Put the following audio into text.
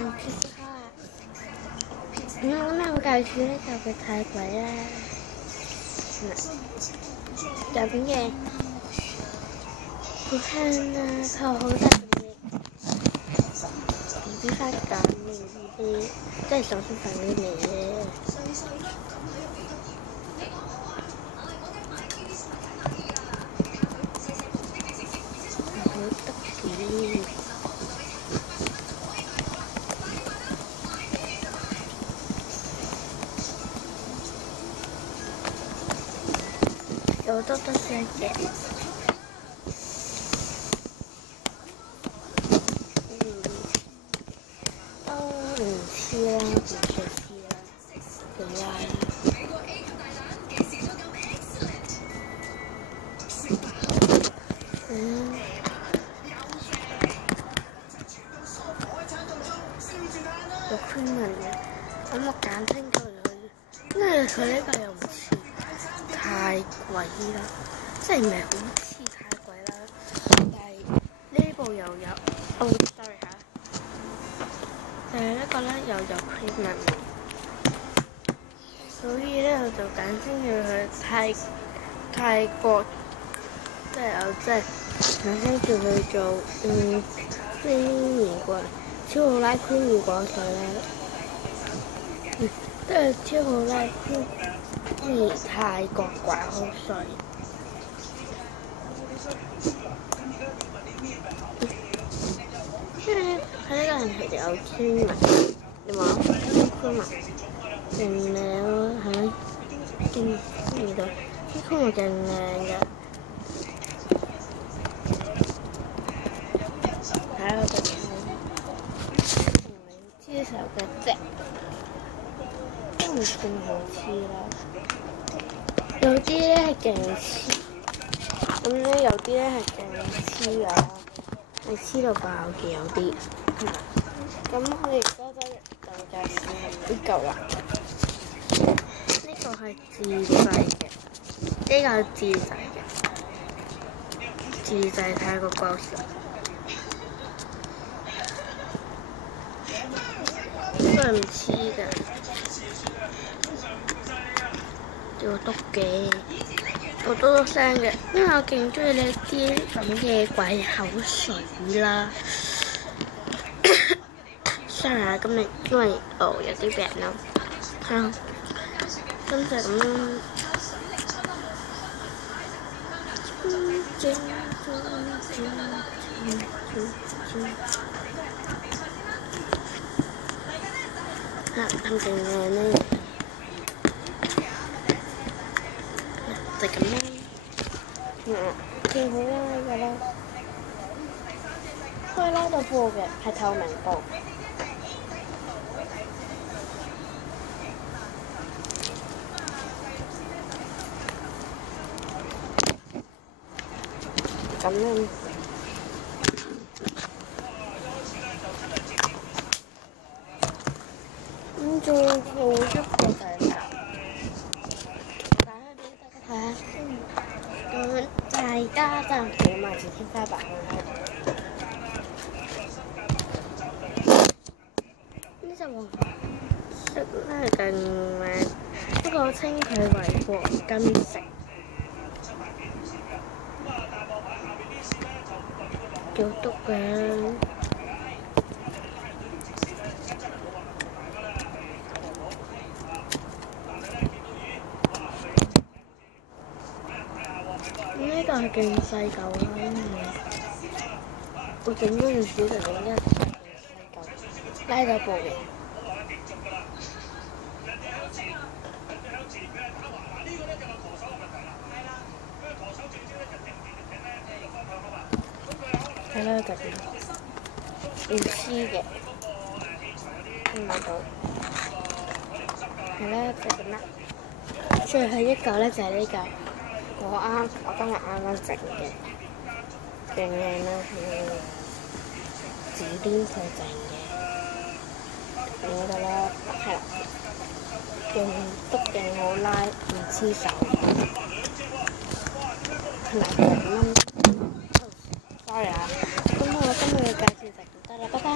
我介紹呢嚿嘅太貴啦，有邊嘅好香啦，佢好得意，BB 花咁啲，即係手工粉啲嚟嘅，好得意。有多多聲嘅，都唔黐啦，唔想黐啦，點解啊？有昆文嘅，咁我揀清楚佢，因為佢呢個又唔似太貴啦，即係唔係好似太貴啦，但係呢部又有sorry 嚇，但係呢個咧又有 cream 味，所以咧我就揀清咗佢泰國，即係我即係揀清叫佢做鮮棉果超好拉 cream 棉果水咧，即係超好拉 cream。泰國quả好水，佢呢個人其實有村民，你話村民勁靚咯，係咪？見到啲村民勁靚嘅，睇我隻豬手嘅隻。都唔算好黐啦，有啲咧係勁黐，咁咧有啲咧係勁黐啊，係黐到爆嘅有啲。咁我哋而家就介紹呢嚿啦，呢個係自製嘅，呢個係自製泰國包水，都係唔黐嘅。要篤嘅，我嘟嘟聲嘅，因為我勁中意呢啲咁嘅鬼口水啦。sorry啊，今日因為有啲病啦，咁就咁啦。咁勁靚呢？就咁啦，幾好啦呢個啦，可以拉到布嘅，係透明布。咁樣，仲有好一個就係咩？大家暫時買住天花板啦。呢隻黃色咧勁靚，不過我稱佢為黃金色，幾篤嘅。呢個係勁細嚿啦，因為我整嗰陣時就整一細嚿，拉到布嘅。睇啦，特別唔黐嘅，聽唔到。係啦，就咁啦。最後一嚿咧就係呢嚿。我今日啱整嘅，勁靚啦，紙邊佢整嘅，咁嘅啦，係啦，勁好拉，唔黐手，同埋2蚊。sorry 啊，咁我今日嘅介紹就咁多啦，拜拜。